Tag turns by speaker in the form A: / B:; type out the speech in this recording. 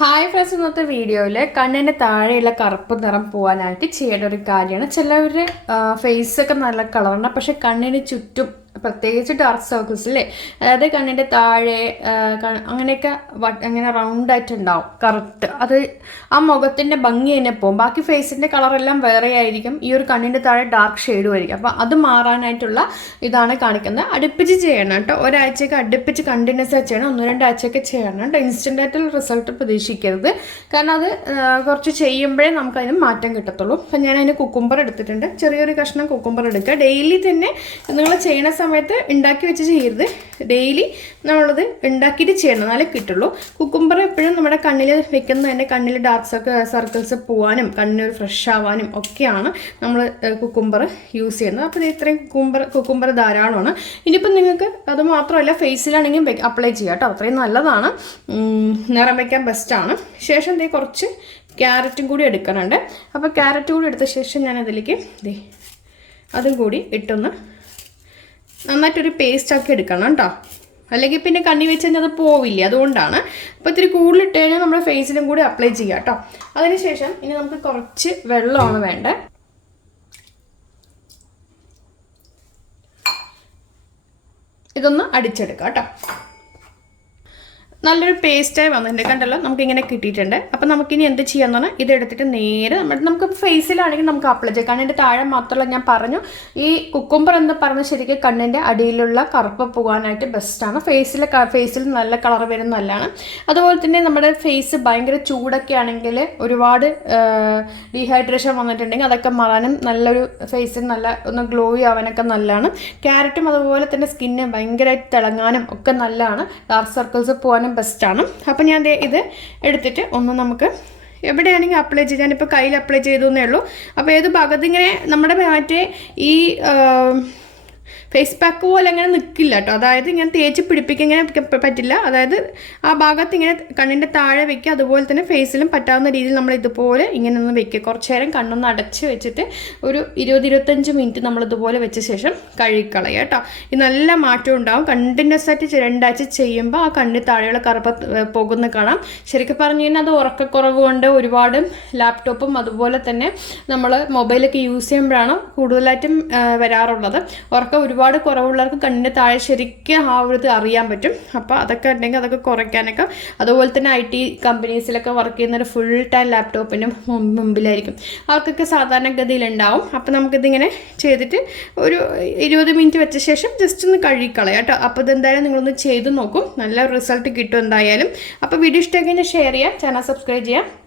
A: Hi friends ഇന്നത്തെ വീഡിയോയിൽ കണ്ണിന്റെ താഴെയുള്ള കറുപ്പ് നിറം പോകാനായിട്ട് ചെയ്യേണ്ട ഒരു കാര്യമാണ്. ചിലവരുടെ ഫേസൊക്കെ നല്ല കളറുണ്ട് പക്ഷെ കണ്ണിന് ചുറ്റും പ്രത്യേകിച്ച് ഡാർക്ക് സർക്കിൾസ് അല്ലേ അതായത് കണ്ണിന്റെ താഴെ അങ്ങനെയൊക്കെ അങ്ങനെ റൗണ്ട് ആയിട്ടുണ്ടാവും കറക്റ്റ് അത് ആ മുഖത്തിന്റെ ഭംഗി തന്നെ പോകും ബാക്കി ഫേസിന്റെ കളറെല്ലാം വേറെ ആയിരിക്കും. ഈ ഒരു കണ്ണിന്റെ താഴെ ഡാർക്ക് ഷെയ്ഡും ആയിരിക്കും. അപ്പോൾ അത് മാറാനായിട്ടുള്ള ഇതാണ് കാണിക്കുന്നത്. അടുപ്പിച്ച് ചെയ്യണം കേട്ടോ. ഒരാഴ്ചയൊക്കെ അടുപ്പിച്ച് കണ്ടിന്യൂസ് ആയി ചെയ്യണം. ഒന്ന് രണ്ടാഴ്ചയൊക്കെ ചെയ്യണം കേട്ടോ. ഇൻസ്റ്റന്റ് ആയിട്ടുള്ള റിസൾട്ട് പ്രതീക്ഷിക്കരുത്. കാരണം അത് കുറച്ച് ചെയ്യുമ്പോഴേ നമുക്കതിന് മാറ്റം കിട്ടത്തുള്ളൂ. അപ്പം ഞാൻ അതിന് കുക്കുംബർ എടുത്തിട്ടുണ്ട്. ചെറിയൊരു കഷ്ണം കുക്കുംബർ എടുക്കുക. ഡെയിലി തന്നെ നിങ്ങൾ ചെയ്യണ സമയത്ത് ഉണ്ടാക്കി വെച്ച് ചെയ്യരുത്. ഡെയിലി നമ്മളത് ഉണ്ടാക്കിയിട്ട് ചെയ്യണം. എന്നാലേ കിട്ടുള്ളൂ. കുക്കുംബർ എപ്പോഴും നമ്മുടെ കണ്ണിൽ വെക്കുന്നതിന്റെ കണ്ണിൽ ഡാർക്ക് സർക്കിൾ സർക്കിൾസ് പോകാനും കണ്ണിനൊരു ഫ്രഷ് ആവാനും ഒക്കെയാണ് നമ്മൾ കുക്കുംബർ യൂസ് ചെയ്യുന്നത്. അപ്പോൾ ഇത് ഇത്രയും കുക്കുംബർ കുക്കുംബർ ധാരാളമാണ്. ഇനിയിപ്പം നിങ്ങൾക്ക് അത് മാത്രമല്ല ഫേസിലാണെങ്കിലും അപ്ലൈ ചെയ്യാം കേട്ടോ. അത്രയും നല്ലതാണ്. നിറം വയ്ക്കാൻ ബെസ്റ്റാണ് ശേഷം ദേ കുറച്ച് ക്യാരറ്റും കൂടി എടുക്കാനുണ്ട് അപ്പോൾ ക്യാരറ്റ് കൂടി എടുത്ത ശേഷം ഞാൻ അതിലേക്ക് ദേ അതും കൂടി ഇട്ടൊന്ന് നന്നായിട്ടൊരു പേസ്റ്റ് ആക്കി എടുക്കണം കേട്ടോ. അല്ലെങ്കിൽ പിന്നെ കണ്ണി വെച്ച് കഴിഞ്ഞാൽ അത് പോവില്ല അതുകൊണ്ടാണ്. അപ്പോൾ ഇത്തിരി കൂടുതൽ ഇട്ട് കഴിഞ്ഞാൽ നമ്മുടെ ഫേസിലും കൂടി അപ്ലൈ ചെയ്യാം കേട്ടോ. അതിനുശേഷം ഇനി നമുക്ക് കുറച്ച് വെള്ളമാണ് വേണ്ടത് ഇതൊന്ന് അടിച്ചെടുക്കാം കേട്ടോ. നല്ലൊരു പേസ്റ്റായി വന്നിട്ടുണ്ട് കണ്ടല്ലോ? നമുക്ക് ഇങ്ങനെ കിട്ടിയിട്ടുണ്ട്. അപ്പം നമുക്കിനി എന്ത് ചെയ്യാന്ന് പറഞ്ഞാൽ ഇതെടുത്തിട്ട് നേരെ നമ്മൾ നമുക്ക് ഫേസിലാണെങ്കിൽ നമുക്ക് അപ്ലൈ ചെയ്യാം. കണ്ണിന്റെ താഴെ മാത്രമല്ല ഞാൻ പറഞ്ഞു ഈ കുക്കുംബർ എന്ന് പറഞ്ഞ ശരിക്കും കണ്ണിന്റെ അടിയിലുള്ള കറുപ്പ് പോകാനായിട്ട് ബെസ്റ്റാണ് ഫേസിലെ ഫേസിൽ നല്ല കളർ വരുന്ന നല്ലതാണ്. അതുപോലെ തന്നെ നമ്മുടെ ഫേസ് ഭയങ്കര ചൂടൊക്കെ ആണെങ്കിൽ ഒരുപാട് ഡീഹൈഡ്രേഷൻ വന്നിട്ടുണ്ടെങ്കിൽ അതൊക്കെ മാറാനും നല്ലൊരു ഫേസിന് നല്ല ഒന്ന് ഗ്ലോയി ആവാനൊക്കെ നല്ലതാണ്. ക്യാരറ്റും അതുപോലെ തന്നെ സ്കിന്ന് ഭയങ്കരമായിട്ട് തിളങ്ങാനും ഒക്കെ നല്ലതാണ്. ഡാർക്ക് സർക്കിൾസ് പോകാനും ബെസ്റ്റാണ് അപ്പോൾ ഞാൻ ഇത് എടുത്തിട്ട് ഒന്ന് നമുക്ക് എവിടെയാണെങ്കിൽ അപ്ലൈ ചെയ്ത് ഞാനിപ്പോൾ കയ്യിൽ അപ്ലൈ ചെയ്തു എന്നേ ഉള്ളൂ. അപ്പോൾ ഏത് ഭാഗത്ത് ഇങ്ങനെ നമ്മുടെ മറ്റേ ഈ ഫേസ് പാക്ക് പോലെ അങ്ങനെ നിൽക്കില്ല കേട്ടോ അതായത് ഇങ്ങനെ തേച്ച് പിടിപ്പിക്കാൻ പറ്റില്ല. അതായത് ആ ഭാഗത്ത് ഇങ്ങനെ കണ്ണിന്റെ താഴെ വെക്കുക. അതുപോലെ തന്നെ ഫേസിലും പറ്റാവുന്ന രീതിയിൽ നമ്മൾ ഇതുപോലെ ഇങ്ങനെ ഒന്ന് വെക്കുക. കുറച്ച് നേരം കണ്ണൊന്ന് അടച്ച് വെച്ചിട്ട് ഒരു ഇരുപത് ഇരുപത്തഞ്ച് മിനിറ്റ് നമ്മൾ ഇതുപോലെ വെച്ച ശേഷം കഴുകിക്കളയുക കേട്ടോ ഇത് നല്ല മാറ്റം ഉണ്ടാവും. കണ്ടിന്യൂസ് ആയിട്ട് രണ്ടാഴ്ച ചെയ്യുമ്പോൾ ആ കണ്ണിൽ താഴെയുള്ള കറുപ്പ് പോകുന്ന കാണാം. ശരിക്കും പറഞ്ഞു കഴിഞ്ഞാൽ അത് ഉറക്കക്കുറവ് കൊണ്ട് ഒരുപാട് ലാപ്ടോപ്പും അതുപോലെ തന്നെ നമ്മൾ മൊബൈലൊക്കെ യൂസ് ചെയ്യുമ്പോഴാണ് കൂടുതലായിട്ടും വരാറുള്ളത്. ഉറക്കം ഒരുപാട് കുറവുള്ളവർക്ക് കണ്ണിന്റെ താഴെ ശരിക്കും ആ ഒരു ഇത് അറിയാൻ പറ്റും. അപ്പോൾ അതൊക്കെ ഉണ്ടെങ്കിൽ അതൊക്കെ കുറയ്ക്കാനൊക്കെ. അതുപോലെ തന്നെ ഐ ടി കമ്പനീസിലൊക്കെ വർക്ക് ചെയ്യുന്നവർ ഫുൾ ടൈം ലാപ്ടോപ്പിന് മുമ്പിലായിരിക്കും. അവർക്കൊക്കെ സാധാരണഗതിയിൽ ഉണ്ടാവും. അപ്പോൾ നമുക്കിതിങ്ങനെ ചെയ്തിട്ട് ഒരു ഇരുപത് മിനിറ്റ് വെച്ച ശേഷം ജസ്റ്റ് ഒന്ന് കഴുകിക്കളയാം കേട്ടോ. അപ്പോൾ ഇതെന്തായാലും നിങ്ങളൊന്ന് ചെയ്ത് നോക്കും. നല്ല റിസൾട്ട് കിട്ടും എന്തായാലും. അപ്പോൾ വീഡിയോ ഇഷ്ടമായി ഷെയർ ചെയ്യാം ചാനൽ സബ്സ്ക്രൈബ് ചെയ്യുക.